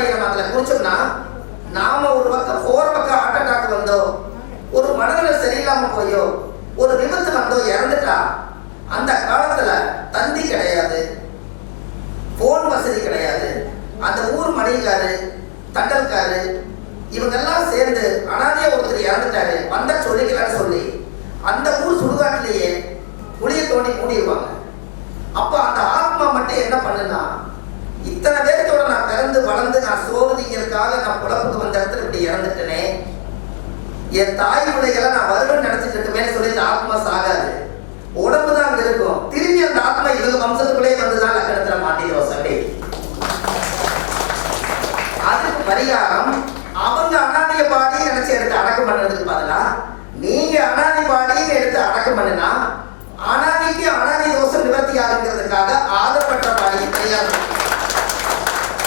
அதுல குறிச்சோம்னா நாம ஒரு பக்கம் போற பக்கம் ஹார்ட் அட்டாக் வந்தோ ஒரு மனநிலை சரியில்லாம போயோ ஒரு விபத்து வந்தோ இறந்துட்டா அந்த காலத்துல தந்தி கிடையாது போன் வசதி கிடையாது அந்த ஊர் மணிக்காரு தண்டல்காரு இவங்கெல்லாம் சேர்ந்து அனாதையா ஒருத்தர் இறந்துட்டாரு வந்தா சொல்லிக்கலாம்னு சொல்லி அந்த ஊர் சுடுகாட்டிலேயே குழிய தோண்டி மூடிடுவாங்க அப்ப அந்த ஆத்மா மட்டும் என்ன பண்ணுனா இத்தனை பேர் என் தாய் பிள்ளைகளை நான் வருவேன் நினைச்சிட்டு இருக்கேன்னு சொல்லி இந்த ஆத்மா சாகாது. உடம்பு தான் அங்க இருக்கும். திரும்பி அந்த ஆத்மா இருபது வம்சத்துக்குள்ளே வந்துதான் லக்கணத்துல மாட்டிடுவோம் சண்டை. அதுக்கு பரிகாரம் அவங்க அனாதிய பாடி நினைச்சு எடுத்து அடக்கம் பண்றதுக்கு பதிலா நீங்க அனாதி பாடியை எடுத்து அடக்கம் பண்ணுனா